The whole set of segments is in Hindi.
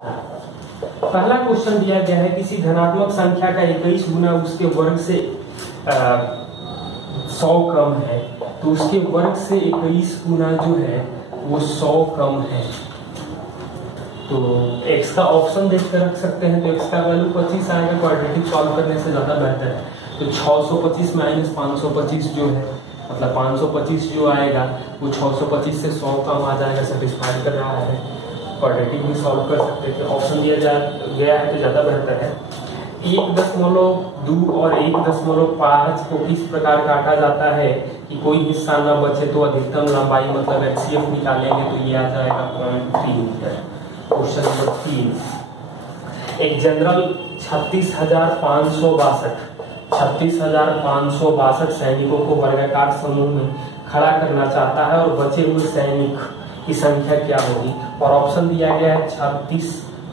पहला क्वेश्चन दिया गया है किसी धनात्मक संख्या का 21 गुना उसके वर्ग से 100 कम है, तो उसके वर्ग से 21 गुना जो है वो 100 कम है। तो x का ऑप्शन देख कर रख सकते हैं। तो x का वैल्यू 25 आएगा, क्वाड्रेटिक सॉल्व करने से ज्यादा बेहतर है। तो 625 माइनस 525 जो है, मतलब 525 जो आएगा वो 625 से 100 कम आ जाएगा, सेटिस्फाई कर रहा है। क्वाड्रेटिक भी सॉल्व कर सकते थे, ऑप्शन दिया गया है तो ज्यादा बेहतर है। 1.2 और 1.5 को किस प्रकार काटा जाता है कि कोई हिस्सा न बचे, तो अधिकतम लंबाई मतलब HCF निकालेंगे तो ये आ जाएगा 0.3 मीटर। क्वेश्चन नंबर 3, एक जनरल 36,562 सैनिकों को वर्गाकार समूह में खड़ा करना चाहता है और बचे हुए सैनिक की संख्या क्या होगी। और ऑप्शन दिया गया है 36,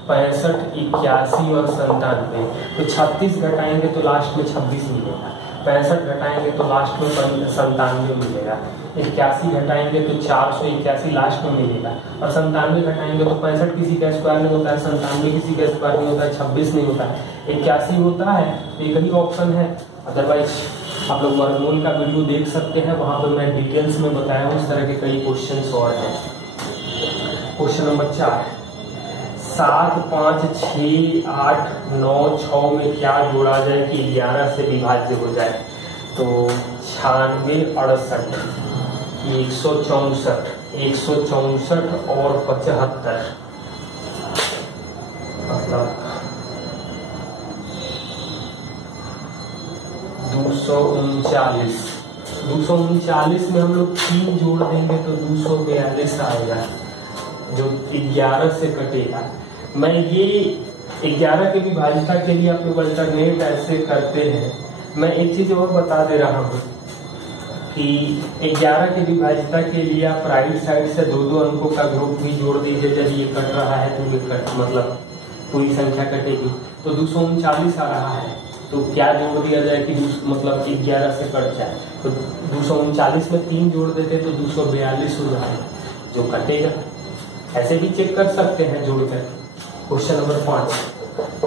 65, 81 और 97। तो 36 घटाएंगे तो लास्ट में 26 मिलेगा, 65 घटाएंगे तो लास्ट में 97 मिलेगा, 81 घटाएंगे तो 481 लास्ट में मिलेगा, और 97 घटाएंगे तो 65 किसी का स्क्वायर नहीं होता है, 97 किसी का स्क्वायर नहीं होता है, 26 नहीं होता है, 81 होता है। तो एक ही ऑप्शन है। अदरवाइज आप लोग वर्गमूल का वीडियो देख सकते हैं, वहां पर मैं डिटेल्स में बताया हूँ। इस तरह के कई क्वेश्चन और हैं। क्वेश्चन नंबर 4, 7, 5, 6, 8, 9, 6 में क्या जोड़ा जाए कि 11 से विभाज्य हो जाए। तो 96, 68, 164, 164 और 75, मतलब 239। 239 में हम लोग 3 जोड़ देंगे तो 242 आएगा, जो 11 से कटेगा। मैं ये 11 के विभाजिता के लिए आप लोग अल्टरनेट ऐसे करते हैं। मैं एक चीज और बता दे रहा हूँ कि 11 के विभाजिता के लिए आप राइट साइड से 2-2 अंकों का ग्रुप भी जोड़ दीजिए। जब ये कट रहा है तो ये मतलब पूरी संख्या कटेगी। तो 239 आ रहा है, तो क्या जोड़ दिया जाए कि मतलब 11 से कट जाए। तो 239 में 3 जोड़ देते तो 242 हो जाएगा, जो कटेगा। ऐसे भी चेक कर सकते हैं जोड़कर। क्वेश्चन नंबर 5,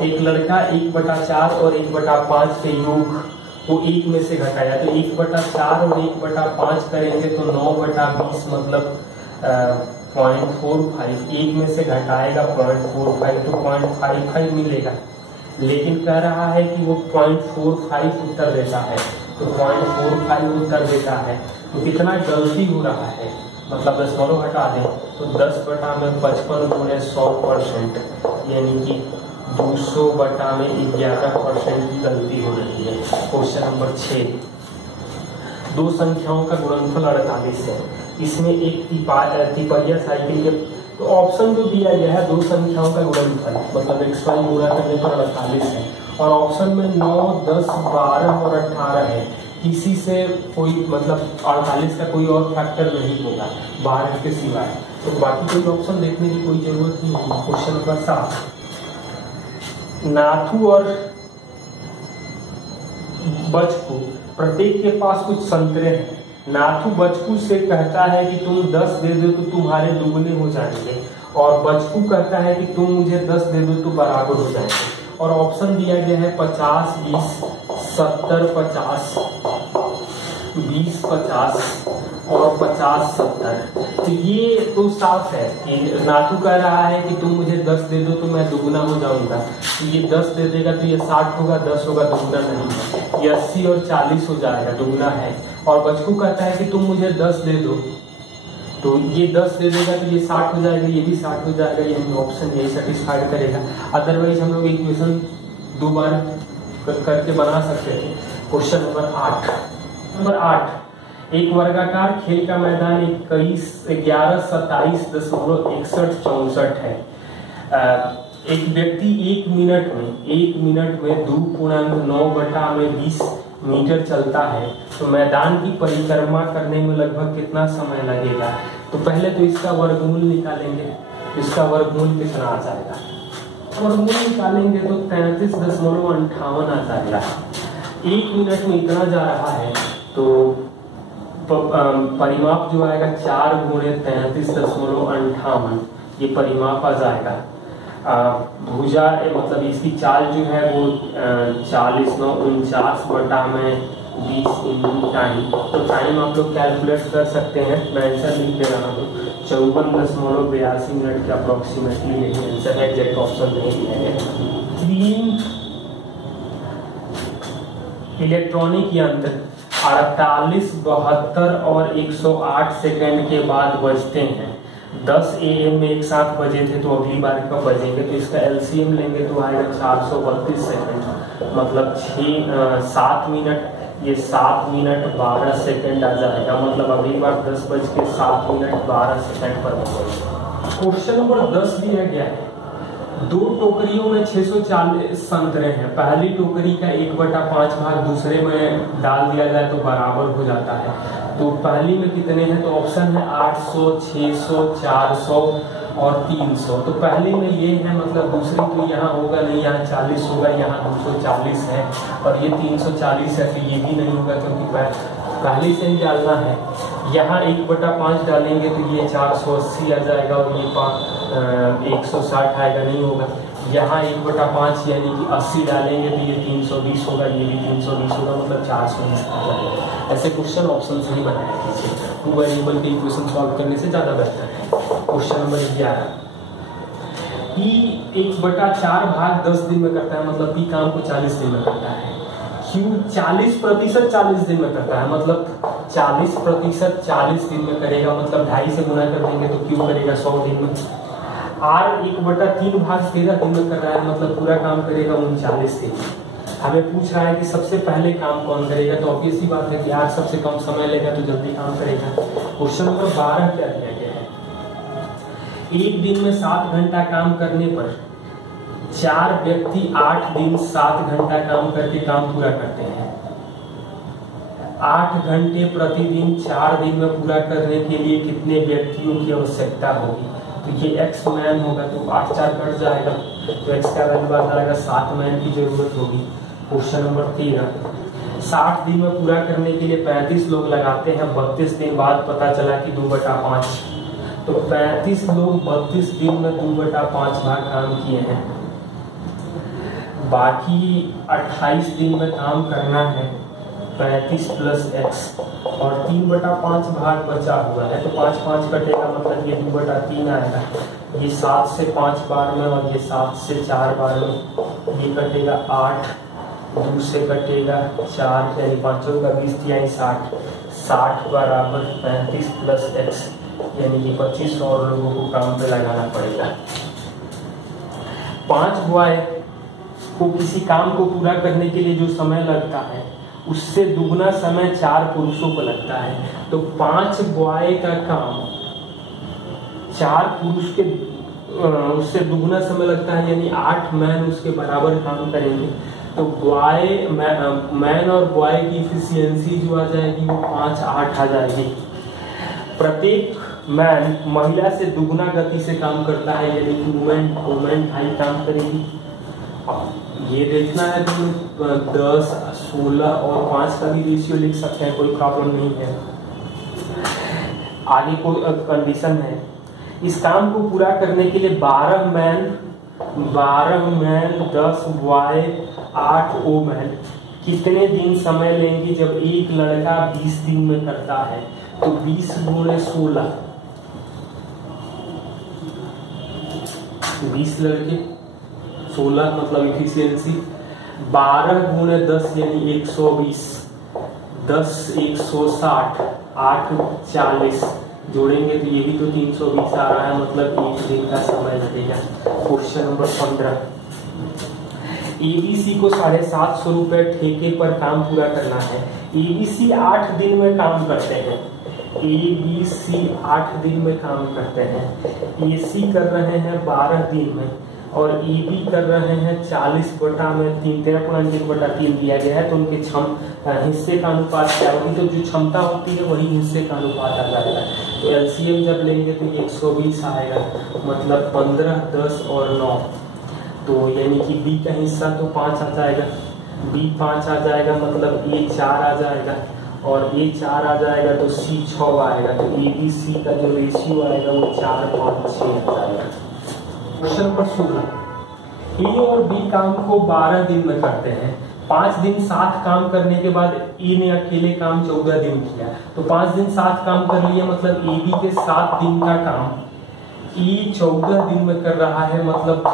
एक लड़का 1/4 और 1/5 के योग को 1 में से घटाया। तो 1/4 और 1/5 करेंगे तो 9/20 मतलब 0.45। 1 में से घटाएगा 0.45 तो 0.55 मिलेगा, लेकिन कह रहा है कि वो 0.45 उत्तर देता है। तो 0.45 उत्तर देता है, तो कितना गलती हो रहा है, मतलब 10 हटा दें तो 10/55 गुणे 100%, यानी कि 200/11% की गलती हो रही है। क्वेश्चन नंबर 6, 2 संख्याओं का गुणनफल 48 है। इसमें एक तिपहिया साइकिल के, तो ऑप्शन जो दिया गया है 2 संख्याओं का गुणनफल मतलब XY गुणा करने पर 48 है, और ऑप्शन में 9, 10, 12 और 18 है। किसी से कोई मतलब 48 का कोई और फैक्टर नहीं होगा 12 के सिवाय, तो बाकी कोई ऑप्शन देखने की कोई जरूरत नहीं होगी। क्वेश्चन नंबर 7, नाथू और बचकू प्रत्येक के पास कुछ संतरे हैं। नाथू बचकू से कहता है कि तुम 10 दे दो तो तुम्हारे दुगने हो जाएंगे, और बचकू कहता है कि तुम मुझे 10 दे दो तो बराबर हो जाएंगे। और ऑप्शन दिया गया है 50, 20, 70, 50, 20, 50 और 50, 70। तो ये तो साफ है कि नाथू कह रहा है कि तुम मुझे 10 दे दो तो मैं दुगना हो जाऊंगा। तो ये 10 दे देगा तो ये 60 होगा, 10 होगा, दुगना नहीं है। ये 80 और 40 हो जाएगा, दुगना है। और बचकू कहता है कि तुम मुझे 10 दे दो, तो ये 10 दे देगा तो ये 60 हो जाएगा, ये भी 60 हो जाएगा। ये ऑप्शन यही सेटिस्फाइड करेगा। अदरवाइज हम लोग इक्वेशन 2 बार करके बना सकते थे। क्वेश्चन नंबर 8, एक वर्गाकार खेल का मैदान 11, 27, 61, है। एक व्यक्ति 1 मिनट में 2.9/20 मीटर चलता है, तो मैदान की परिक्रमा करने में लगभग कितना समय लगेगा। तो पहले तो इसका वर्गमूल निकालेंगे। इसका वर्गमूल कितना आ जाएगा, वर्गमूल निकालेंगे तो 33.58 आ जाएगा। 1 मिनट में इतना जा रहा है, तो परिमाप जो आएगा 4 गुणे 33.58, ये परिमाप आ जाएगा। भुजा मतलब इसकी चाल जो है वो 40 9 49 बटा में 20 इंटू टाइम। तो टाइम आप लोग कैलकुलेट कर सकते हैं, मैं आंसर लिख दे रहा हूँ 54.82 मिनट के अप्रोक्सीमेटली यही आंसर है, एग्जैक्ट ऑप्शन नहीं दिया गया। 3 इलेक्ट्रॉनिक यंत्र 48, 72 और 108 सेकंड के बाद बजते हैं। 10 AM में एक साथ बजे थे, तो अगली बार कब बजेंगे? तो इसका LCM लेंगे तो आएगा 432 सेकंड, मतलब 7 मिनट, ये 7 मिनट 12 सेकंड आ जाएगा, मतलब अगली बार 10:07 मिनट 12 सेकंड पर बजेगा। क्वेश्चन नंबर 10 दिया गया है, 2 टोकरियों में 640 संतरे हैं। पहली टोकरी का 1/5 भाग दूसरे में डाल दिया जाए तो बराबर हो जाता है। तो पहली में कितने हैं? तो ऑप्शन है 800, 600, 400 और 300। तो पहली में ये है, मतलब दूसरी तो यहाँ होगा नहीं, यहाँ 40 होगा, यहाँ 240 है और ये 340 है, तो ये भी नहीं होगा क्योंकि पहले से ही डालना है। यहाँ 1/5 डालेंगे तो ये 480 आ जाएगा और ये 160 आएगा, नहीं होगा। यहाँ 1/5 यानी कि 80 डालेंगे तो ये 320 होगा, ये भी 320 होगा, मतलब 420 आ जाएगा। ऐसे क्वेश्चन ऑप्शन से ही बनाया कीजिए, 2 वेरिएबल के इक्वेशन सॉल्व करने से ज्यादा बेहतर है। क्वेश्चन नंबर 11, P 1/4 भाग 10 दिन में करता है, मतलब P काम को 40 दिन में करता है। Q 40% 40 दिन में करता है, मतलब 40% 40 दिन में करेगा, मतलब 2.5 से गुना कर देंगे तो Q करेगा 100 दिन में। R 1/3 भाग 13 दिन में कर रहा है, मतलब पूरा काम करेगा 39 दिन। हमें पूछ रहा है कि सबसे पहले काम कौन करेगा, तो ऑब्वियस सी बात है कि R सबसे कम समय लेगा तो जल्दी काम करेगा। क्वेश्चन नंबर 12 क्या दिया गया है, एक दिन में 7 घंटा काम करने पर 4 व्यक्ति 8 दिन 7 घंटा काम करके काम पूरा करते हैं। 8 घंटे प्रतिदिन 4 दिन में पूरा करने के लिए कितने व्यक्तियों की आवश्यकता होगी? तो ये x मैन होगा, तो 8 4 कट जाएगा, तो x का वैल्यू आ जाएगा 7 मैन की जरूरत होगी। क्वेश्चन नंबर 13, 60 दिन में पूरा करने के लिए 35 लोग लगाते हैं, 32 दिन बाद पता चला कि 2/5, तो 35 लोग 32 दिन में 2/5 भाग काम किए हैं। बाकी 28 दिन में काम करना है, 35 + x और 3/5 भाग बचा हुआ है, तो 5 5 कटेगा, मतलब ये 2/3 आएगा। ये 7 से 5 बार में और ये 7 से 4 बार में, ये कटेगा 8, 2 से कटेगा 4, यानी 5 का 20 यानी 60, 60 बराबर 35 + x, यानी कि 25 और लोगों को काम पे लगाना पड़ेगा। 5 बॉय को किसी काम को पूरा करने के लिए जो समय लगता है उससे दुगना समय 4 पुरुषों को लगता है। तो 5 बॉय का काम 4 पुरुष के उससे दुगना समय लगता है, यानी 8 मैन उसके बराबर काम करेंगे। तो बॉय मैन और बॉय की इफिशियंसी जो आ जाएगी वो 5 8 आ जाएगी। प्रत्येक मैन महिला से दुगना गति से काम करता है, यानी कि वुमेन हाई काम करेगी। ये देखना है तो 10 16 और 5 का भी रेशियो लिख सकते हैं, कोई प्रॉब्लम नहीं है। आगे कोई कंडीशन है, इस काम को पूरा करने के लिए 12 मैन 10 बॉय 8 वुमेन कितने दिन समय लेंगे? जब एक लड़का 20 दिन में करता है तो 20 × 16, 20 लड़के 16 मतलब इफिशियंसी, 12 × 10 यानी 120, 10 160, 8 40 जोड़ेंगे तो ये भी तो 320 आ रहा है, मतलब 1 दिन का समय लगेगा। क्वेश्चन नंबर 15, एबीसी को 750 रुपए ठेके पर काम पूरा करना है। एबीसी 8 दिन में काम करते हैं, एबीसी 8 दिन में काम करते हैं। एसी कर रहे हैं 12 दिन में और ईबी कर रहे हैं 40/3, 13.1/3 दिया गया है, तो उनके हिस्से का अनुपात क्या होगी? तो जो क्षमता होती है वही हिस्से का अनुपात आ जाएगा। तो एलसीएम जब लेंगे तो 120 आएगा, मतलब 15 10 और 9, तो यानी कि बी का हिस्सा तो 5 आ जाएगा, बी 5 आ जाएगा, मतलब ए 4 आ जाएगा और ए 4 आ जाएगा तो सी 6 आएगा। तो ए बी सी का जो रेशियो आएगा वो 4 5 6 आ जाएगा। क्वेश्चन नंबर 16, ए और बी काम को 12 दिन में करते हैं। 5 दिन साथ काम करने के बाद ए ने अकेले काम 14 दिन किया, तो 5 दिन साथ काम कर लिए, मतलब ए बी के 7 दिन का काम ए 14 दिन में कर रहा है। मतलब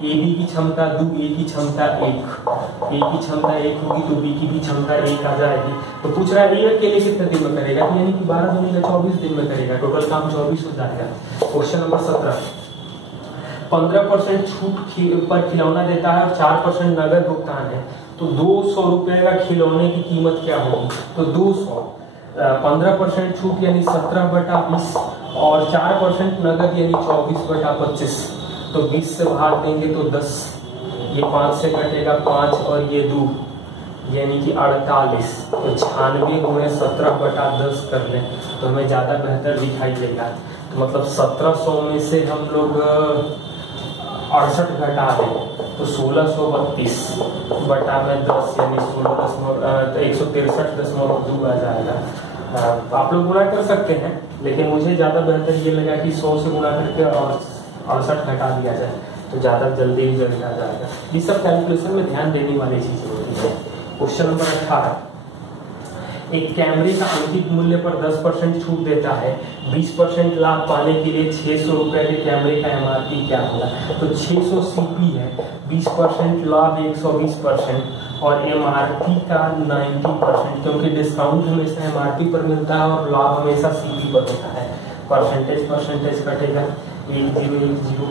ए बी की क्षमता 2, ए की क्षमता 1, ए की क्षमता 1 होगी तो बी की भी क्षमता 1 आ जाएगी। तो पूछ रहा है ए अकेले कितने दिन में करेगा, यानी कि 12 दूनी का 24 दिन में करेगा, टोटल काम 24 हो जाएगा। क्वेश्चन नंबर 17, 15% छूट पर खिलौना देता है और 4% नगद भुगतान है, तो 200 रुपए का खिलौने की कीमत क्या होगी। तो 200, 15% छूट यानी 17/20 और 4% नगद यानी 24/25, तो 20 से भाग देंगे तो 10, ये 5 से कटेगा 5 और ये 2 यानी कि 48, तो 96 गुणे 17/10 कर लें तो हमें ज्यादा बेहतर दिखाई देगा। तो मतलब 1700 में से हम लोग 68 घटा दें तो 1632 बटा में 10 यानी 163.2 आ जाएगा। आप लोग गुणा कर सकते हैं, लेकिन मुझे ज्यादा बेहतर ये लगा कि 100 से गुणा करके और 68 घटा दिया जाए तो ज्यादा जल्दी रिजल्ट आ जाएगा। ये सब कैलकुलेशन में ध्यान देने वाली चीजें होती है। क्वेश्चन नंबर 18, एक कैमरे का अंकित मूल्य पर 10% छूट देता है, 20% लाभ पाने के लिए 600 रुपए के कैमरे का एमआरपी क्या होगा। तो 600 सीपी है, 20% लाभ 120% और एमआरपी का 90%, क्योंकि डिस्काउंट हमेशा एमआरपी पर मिलता है और लाभ हमेशा सीपी पर होता है। परसेंटेज कटेगा 1 0 1 0,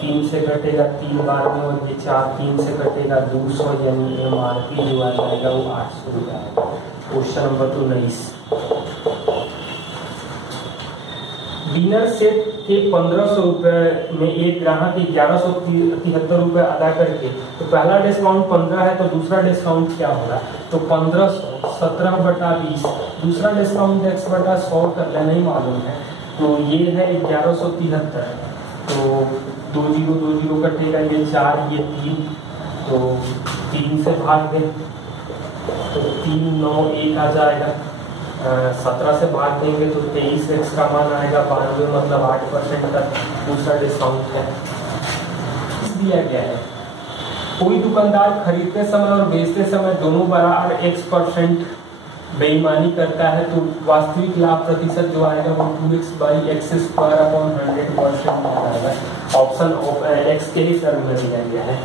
3 से कटेगा 3 बार में और ये 4 3 से कटेगा 200, यानी एमआरपी जो आ जाएगा वो 800 रुपये आएगा। क्वेश्चन नंबर 19, डिनर सेट के 1500 रुपए में एक ग्राहक 1173 रुपए अदा करके, तो पहला डिस्काउंट 15 है तो दूसरा डिस्काउंट क्या होगा। तो 1500 17/20, दूसरा डिस्काउंट x/100 कर लेना ही मालूम है, तो ये है 1173, तो 2 0 कटेगा, ये 4 ये 3, तो 3 से भाग दें तो 3 9 1 आ जाएगा। 17 से भाग देंगे तो 23x का मान आएगा 92, मतलब 8% का दूसरा डिस्काउंट है। दिया गया है कोई दुकानदार खरीदते समय और बेचते समय दोनों बराबर x% बेईमानी करता है, तो वास्तविक लाभ प्रतिशत जो आएगा वो 2x/x² 100% आ जाएगा। ऑप्शन एक्स के ही टर्म में दिया गया है।